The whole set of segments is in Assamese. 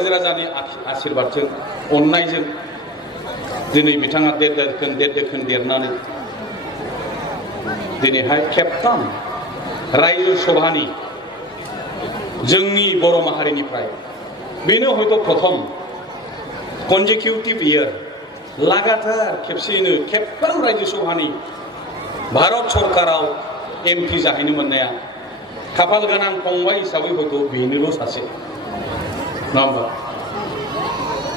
रायजो राजानि आशीर्बादजों अननायजों दिनै बिथाङा देर दोखोन देरनानै दिनैहाय खेबथाम रायजो सभानि जोंनि बर' माहारिनिफ्राय बेनो हयथ' प्रथम कनजिकिउटिभ इयार लागातार खेबसेयैनो खेबथाम रायजो सभानि भारत सरकाराव एमपि जाहैनो मोननाया खाफाल गोनां फंबाय हिसाबै हयथ' बेनोल' सासे नङा होमबा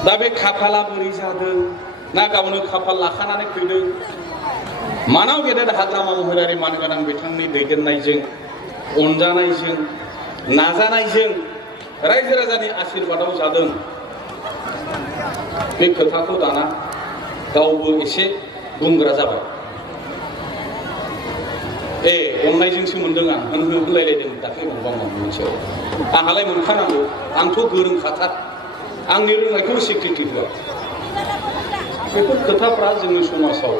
दा बे खाफाला बोरै जादों ना गावनो खाफाल लाखानानै फैदों मानाव गेदेर हाग्रामा महिलारि मानगोनां बिथांनि दैदेननायजों अनजानायजों नाजानायजों रायजो राजानि आशीर्बादाव जादों बे खोथाखौ दाना गावबो एसे बुंग्रा जाबाय अननायजोंसो मोनदों आं होनलायलायदों दाख्लै बबेबा मोनसेयाव आंहालाय मोनखानांगौ आंथ' गोरोंखाथार आंनि रोंनायखौ स्वीकृति होआ बेफोर खोथाफ्रा जोंनि समाजाव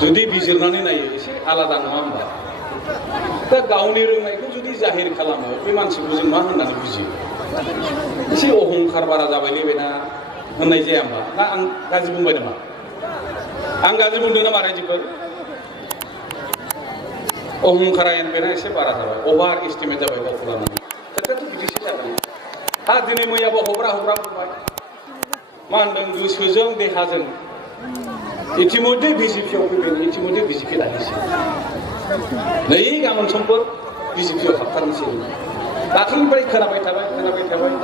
जुदि बिजिरनानै नायो एसे आलादा नङा होमबा दा गावनि रोंनायखौ जुदि जाहिर खालामो बे मानसिखौ जों मा होननानै बुजियो एसे अहंखार बारा जाबायलै बेना होननाय जाया होमबा ना आं गाज्रि बुंबाय नामा आं गाज्रि बुंदों नामा रायजोफोर अहंखारा बेना एसे बारा जाबाय अभार एस्टिमेट जाबाय गावखौ लानानै खोथायाथ' बिदिसो जागोन दिनै मैयाबो हब्रा बुंबाय मा होनदों गोसोजों देहाजों इतिमध्ये बिजेपिआव फैगोन इतिमध्ये बिजेपि लानोसै नै गाबोन समफोर बिजेपिआव हाबथारनोसै दाख्लैनिफ्राय खोनाबाय थाबाय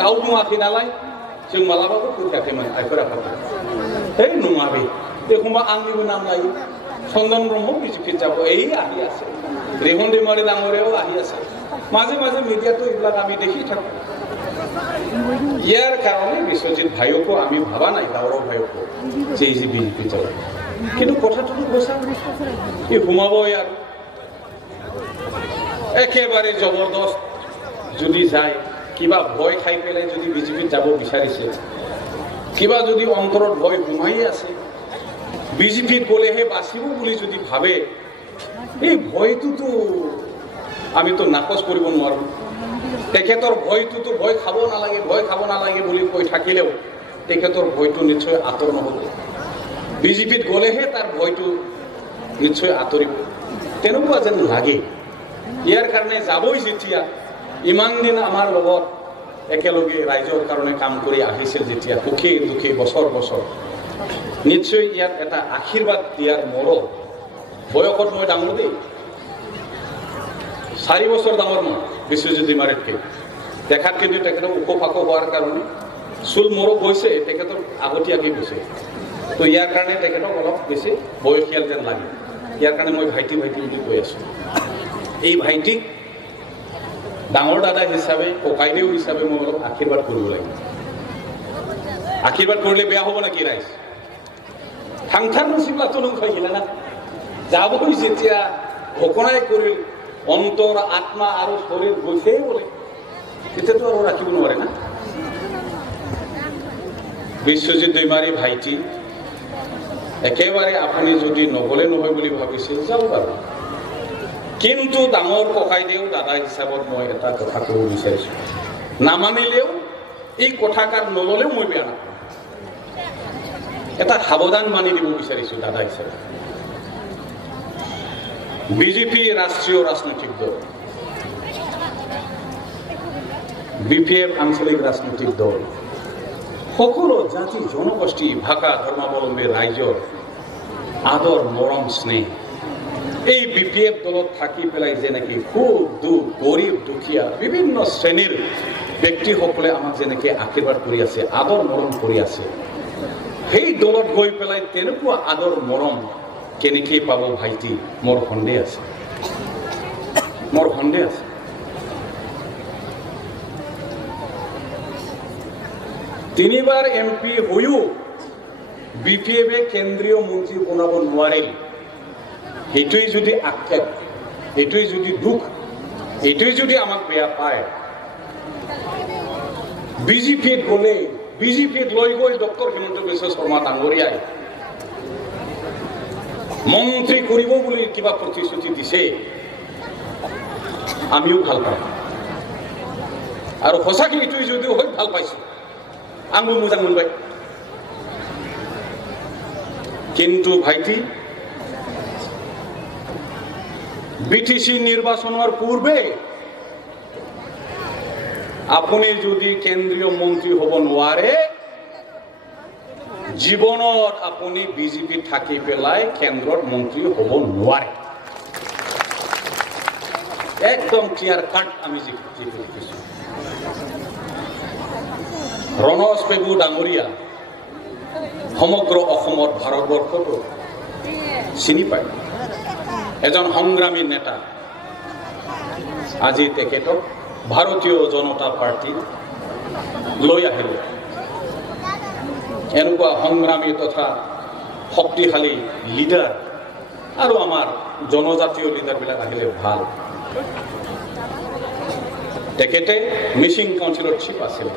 गाव बुङाखै नालाय जों मालाबाबो फोथायाखैमोन आइफोर आफादफोरा है नङा बे एखमबा आंनिबो नाम लायो चन्दन ब्रह्म बिजेपि যাব আহি আছে রেহন दैमारी ডাঙরেও আহি আছে মাঝে মাঝে মিডিয়াতো এইবিলাক আমি দেখি থাকো ইয়াৰ কাৰণে বিশ্বজিৎ ভাইকো আমি ভাবা নাই গাঁৱৰ ভাইকো যে এই যে বিজেপি যাব কিন্তু কথাটোতো কৈছা এই সোমাব ইয়াৰ একেবাৰে জবৰদস্ত যদি যায় কিবা ভয় খাই পেলাই যদি বিজেপিত যাব বিচাৰিছে কিবা যদি অন্তৰত ভয় সোমাই আছে বিজেপিত গ'লেহে বাচিব বুলি যদি ভাবে এই ভয়টোতো আমিতো নাকচ কৰিব নোৱাৰো তেখেতৰ ভয়টোতো ভয় খাব নালাগে বুলি কৈ থাকিলেও তেখেতৰ ভয়টো নিশ্চয় আঁতৰ নহ'ব বিজেপিত গ'লেহে তাৰ ভয়টো নিশ্চয় আঁতৰিব তেনেকুৱা যেন লাগে ইয়াৰ কাৰণে যাবই যেতিয়া ইমান দিন আমাৰ লগত একেলগে ৰাইজৰ কাৰণে কাম কৰি আহিছিল যেতিয়া সুখে দুখে বছৰ নিশ্চয় ইয়াত এটা আশীৰ্বাদ দিয়াৰ মোৰো বয়সত মই ডাঙৰ দেই 4 বছৰ ডাঙৰ মই বিশ্বজিৎ दैमारीতকৈ দেখাত কিন্তু তেখেতৰ ওখ ফাকো হোৱাৰ কাৰণে চুল মোৰো গৈছে তেখেতৰ আগতীয়াকৈ গৈছে তো ইয়াৰ কাৰণে তেখেতক অলপ বেছি বয়সীয়াল যেন লাগে ইয়াৰ কাৰণে মই ভাইটি বুলি কৈ আছোঁ এই ভাইটিক ডাঙৰ দাদা হিচাপে ককাইদেউ হিচাপে মই অলপ আশীৰ্বাদ কৰিব লাগিব আশীৰ্বাদ কৰিলে বেয়া হ'ব নেকি ৰাইজ থাংথাৰ নচিবলাতো নংখাইছিলা না যাবই যেতিয়া ঘোষণাই কৰিল অন্তৰ আত্মা আৰু শৰীৰ গৈছেই বোলে তেতিয়াতো আৰু ৰাখিব নোৱাৰে না বিশ্বজিৎ दैमारी ভাইটি একেবাৰে আপুনি যদি নগ'লে নহয় বুলি ভাবিছিল যাব বাৰু কিন্তু ডাঙৰ ককাইদেউ দাদা হিচাপত মই এটা কথা ক'ব বিচাৰিছোঁ নামানিলেও এই কথাকাৰ নল'লেও মই বেয়া নাপাওঁ এটা সাৱধান মানি দিব বিচাৰিছোঁ দাদা হিচাপে বিজেপি ৰাষ্ট্ৰীয় ৰাজনৈতিক দল বিপিএফ আঞ্চলিক ৰাজনৈতিক দল সকলো জাতি জনগোষ্ঠী ভাষা ধৰ্মাৱলম্বী ৰাইজৰ আদৰ মৰম স্নেহ এই বিপিএফ দলত থাকি পেলাই যেনেকৈ খুব গৰীব দুখীয়া বিভিন্ন শ্ৰেণীৰ ব্যক্তিসকলে আমাক যেনেকৈ আশীৰ্বাদ কৰি আছে আদৰ মৰম কৰি আছে সেই দলত গৈ পেলাই তেনেকুৱা আদৰ মৰম কেনেকৈ পাব ভাইটি মোৰ সন্দেহ আছে তিনিবাৰ এমপি হৈও বিপিএফে কেন্দ্ৰীয় মন্ত্ৰী বনাব নোৱাৰিল এইটোৱেই যদি আক্ষেপ এইটোৱেই যদি দুখ এইটোৱেই যদি আমাক বেয়া পায় বিজেপিত গ'লে বিজেপিত লৈ গৈ ডক্টৰ হিমন্ত বিশ্ব শৰ্মা ডাঙৰীয়াই মন্ত্ৰী কৰিব বুলি কিবা প্ৰতিশ্ৰুতি দিছে আমিও ভাল পাওঁ আৰু সঁচাকৈ এইটোৱেই যদিও হয় ভাল পাইছোঁ आंबो मोजां मोनबाय किन्तु भाइटी বিটিসি নির্বাচনের পূর্বে আপনি যদি কেন্দ্রীয় মন্ত্রী হব নোৱাৰে জীৱনত আপুনি বিজেপি থাকি পেলাই কেন্দ্ৰৰ মন্ত্ৰী হব নোৱাৰে একদম ক্লিয়াৰ কাট আমি দেখিছো ৰনজ পেগু ডাঙৰীয়া সমগ্ৰ অসমত ভাৰতবৰ্ষতো চিনি পায় এজন সংগ্ৰামী নেতা আজি তেখেতক ভাৰতীয় জনতা পাৰ্টি লৈ আহিলে এনেকুৱা সংগ্ৰামী তথা শক্তিশালী লিডাৰ আৰু আমাৰ জনজাতীয় লিডাৰবিলাক আহিলে ভাল তেখেতে মিচিং কাউন্সিলৰ চিফ আছিল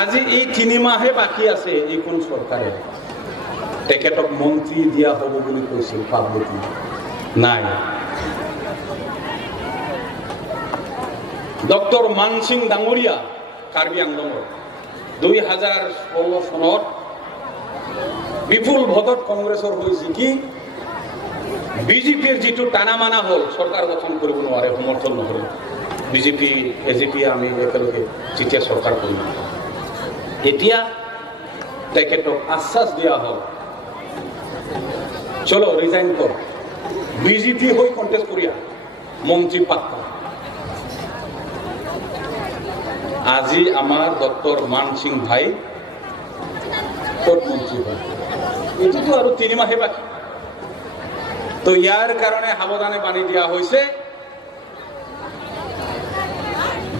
আজি এই 3 মাহে বাকি আছে এইখন চৰকাৰে তেখেতক মন্ত্ৰী দিয়া হ'ব বুলি কৈছিল পাব্লিকলি নাই ডক্টৰ মানসিং ডাঙৰীয়া কাৰ্বি আংলঙৰ 2016 চনত বিপুল ভোটত কংগ্ৰেছৰ হৈ জিকি বিজেপিৰ যিটো টানা মানা হ'ল চৰকাৰ গঠন কৰিব নোৱাৰে সমৰ্থন নহ'ল বিজেপি এজেপি আমি একেলগে যেতিয়া চৰকাৰ কৰিম এতিয়া তেখেতক আশ্বাস দিয়া হ'ল চলো রিজাইন কর বিজেপি হৈ কন্টেস্ট করিয়া মন্ত্রী পাত্তা আজি আমার ডক্টর মানসিং ভাই কোট মন্ত্রী হয় এটি তো আর 3 মাহে বাকি তো ইয়ার কারণে সাবধানে বানি দিয়া হয়েছে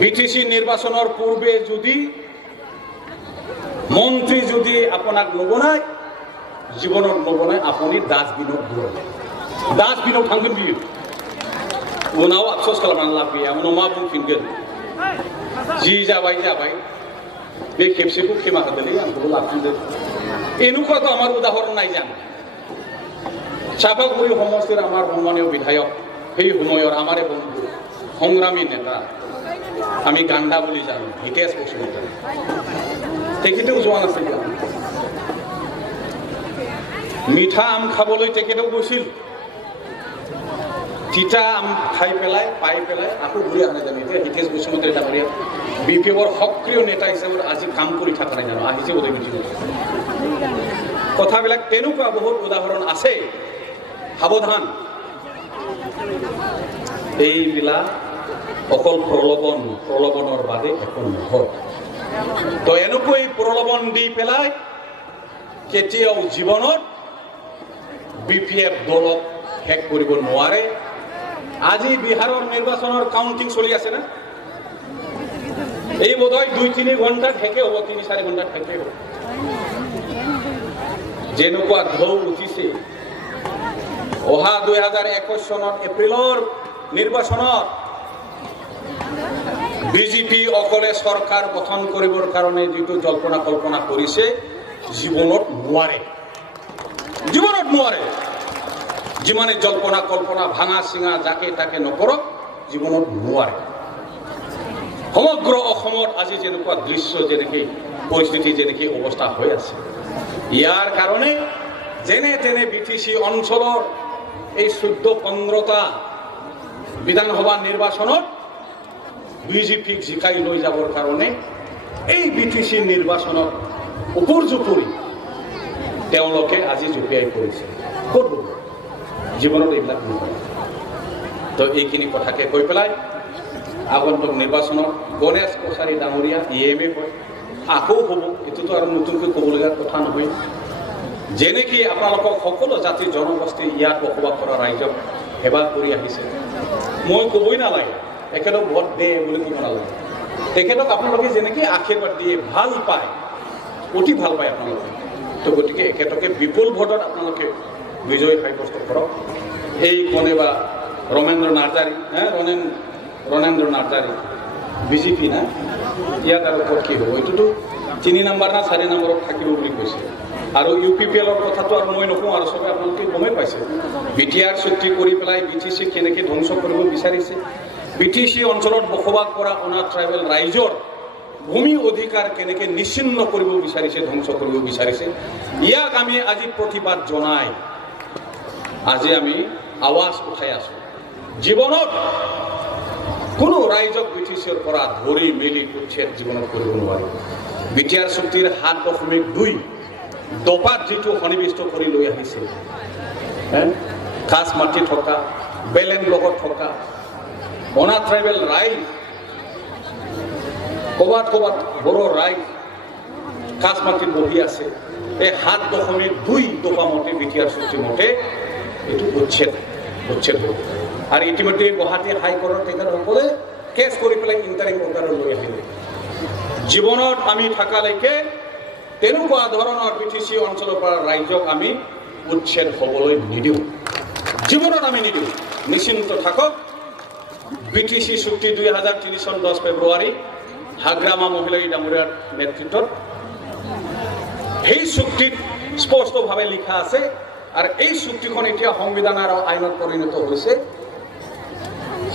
বিটিসি নির্বাচনের পূর্বে যদি মন্ত্রী যদি আপনার নবনায় জীবনত নবনায় আপনি ডাস্টবিনত ঘুরে ডাস্টবিনাव थांगोन बियो उनाव आफसोस खालामनानै लाब गैया उनाव मा बुंफिनगोन जि जाबाय बे खेबसेखौ खेमा होदोलै आंखौबो लाफिनदो एनुकाथ' আমার উদাহরণ নাই জান চাপাগুড়ি সমষ্টিৰ আমাৰ সন্মানীয় বিধায়ক সেই সময়ৰ আমাৰে বন্ধু সংগ্ৰামী নেতা আমি গাণ্ডা বুলি জানো হিতেশ বসুমতাৰী তেখেতেও যোৱা নাছিল মিঠা আম খাবলৈ তেখেতেও গৈছিল তিতা আম খাই পেলাই পাই পেলাই আকৌ ঘূৰি আনে জানো এতিয়া হিতেশ বসুমতাৰী ডাঙৰীয়া বিপিএফৰ সক্ৰিয় নেতা হিচাপে আজি কাম কৰি থকা নাই জানো আহিছে বোধহয় মিটিঙত কথাবিলাক তেনেকুৱা বহুত উদাহৰণ আছে সাৱধান এইবিলাক অকল প্ৰলোভনৰ বাদে একো নহয় তো এনেকৈ প্ৰলোভন দি পেলাই কেতিয়াও জীৱনত বিপিএফ দলক শেষ কৰিব নোৱাৰে আজি বিহাৰৰ নিৰ্বাচনৰ কাউন্টিং চলি আছে না এই বোধহয় 2-3 ঘণ্টাত শেষে হ'ব 3-4 ঘণ্টাত শেষে হ'ব যেনেকুৱা ঢৌ উঠিছে অহা 2021 চনত এপ্ৰিলৰ নিৰ্বাচনত বিজেপি অকলে চৰকাৰ গঠন কৰিবৰ কাৰণে যিটো জল্পনা কল্পনা কৰিছে জীৱনত নোৱাৰে যিমানে জল্পনা কল্পনা ভাঙা চিঙা যাকে তাকে নকৰক জীৱনত নোৱাৰে সমগ্ৰ অসমত আজি যেনেকুৱা দৃশ্য যেনেকৈ পৰিস্থিতি যেনেকৈ অৱস্থা হৈ আছে ইয়াৰ কাৰণে যেনে তেনে বিটিসি অঞ্চলৰ এই 14-15টা বিধানসভা নিৰ্বাচনত বিজেপিক জিকাই লৈ যাবৰ কাৰণে এই বিটিসি নিৰ্বাচনত উপৰ্যুপৰি তেওঁলোকে আজি জুপিয়াই পৰিছে ক'ত জীৱনত এইবিলাক নহয় তো এইখিনি কথাকে কৈ পেলাই আগন্তুক নিৰ্বাচনত গণেশ কছাৰী ডাঙৰীয়া ইএমএ হয় আকৌ হ'ব এইটোতো আৰু নতুনকৈ ক'বলগীয়া কথা নহয় যেনেকি আপোনালোকক সকলো জাতি জনগোষ্ঠী ইয়াত বসবাস কৰা ৰাইজক সেৱা কৰি আহিছে মই ক'বই নালাগে একেলগ ভোট দে বুলি ক'ব নালাগে তেখেতক আপোনালোকে যেনেকৈ আশীৰ্বাদ দিয়ে ভাল পায় অতি ভাল পায় আপোনালোকে তো গতিকে এখেতকে বিপুল ভোটত আপোনালোকে বিজয় সাব্যস্ত কৰক এই কোনে বা ৰমেন্দ্ৰ নাৰ্জাৰী ৰণেন্দ্ৰ নাৰ্জাৰী বিজেপি না ইয়াত আৰু ক'ত কি হ'ব এইটোতো 3 নম্বৰ না 4 নম্বৰত থাকিব বুলি কৈছে আৰু ইউপিপিএলৰ কথাটো আৰু মই নকওঁ আৰু চবে আপোনালোকে গমেই পাইছে বিটিআৰ চুক্তি কৰি পেলাই বিটিসি কেনেকৈ ধ্বংস কৰিব বিচাৰিছে বিটিসি অঞ্চলত বসবাস কৰা অনা ট্ৰাইবেল ৰাইজৰ ভূমি অধিকাৰ কেনেকৈ নিশ্চিন্ন কৰিব বিচাৰিছে, ধ্বংস কৰিব বিচাৰিছে, ইয়াক আমি আজি প্ৰতিবাদ জনাই আজি আমি আৱাজ উঠাই আছো। জীৱনত কোনো ৰাইজক ব্ৰিটিছৰ পৰা ধৰি মেলি উচ্ছেদ জীৱনত কৰিব নোৱাৰে। বিটিআৰ চুক্তিৰ ৭.২ দফাত যিটো সন্নিৱিষ্ট কৰি লৈ আহিছে, খাছ মাটি থকা, বেলেন লগত থকা, বনা ট্ৰাইবেল ৰাইজ, ক'ৰবাত ক'ৰবাত বড়ো ৰাইজ খাছ মাটিত বহি আছে, এই ৭.২ দফা মতে বিটিআৰ চুক্তি মতে এইটো উচ্ছেদ হ'ব। আৰু ইতিমধ্যে গুৱাহাটী হাইকোৰ্টৰ তেখেতসকলে কেছ কৰি পেলাই ইণ্টাৰিম অৰ্ডাৰ লৈ আহিলে। জীৱনত আমি থকালৈকে তেনেকুৱা ধৰণৰ BTC অঞ্চলৰ পৰা ৰাইজক আমি উচ্ছেদ হ'বলৈ নিদিওঁ, জীৱনত আমি নিদিওঁ। নিশ্চিন্ত থাকক। BTC চুক্তি 2003 চন 10 ফেব্ৰুৱাৰী হাগ্ৰামা মহিলাই ডাঙৰীয়াৰ নেতৃত্বত সেই চুক্তিত স্পষ্টভাৱে লিখা আছে। আৰু এই চুক্তিখন এতিয়া সংবিধান আৰু আইনত পৰিণত হৈছে।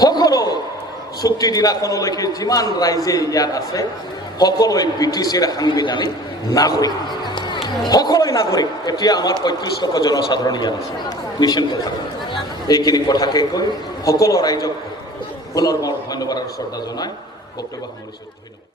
সকলো চুক্তি দিনাখনলৈকে যিমান ৰাইজে ইয়াত আছে সকলোৱে BTCৰ সাংবিধানিক নাগৰিক, সকলোৱে নাগৰিক। এতিয়া আমাৰ ৩৫ লক্ষ জনসাধাৰণ ইয়াত আছে। নিশ্চিন্ত থাকে। এইখিনি কথাকে কৈ সকলো ৰাইজক পুনৰবাৰ ধন্যবাদ আৰু শ্ৰদ্ধা জনাই বক্তব্য সামৰিছোঁ। ধন্যবাদ।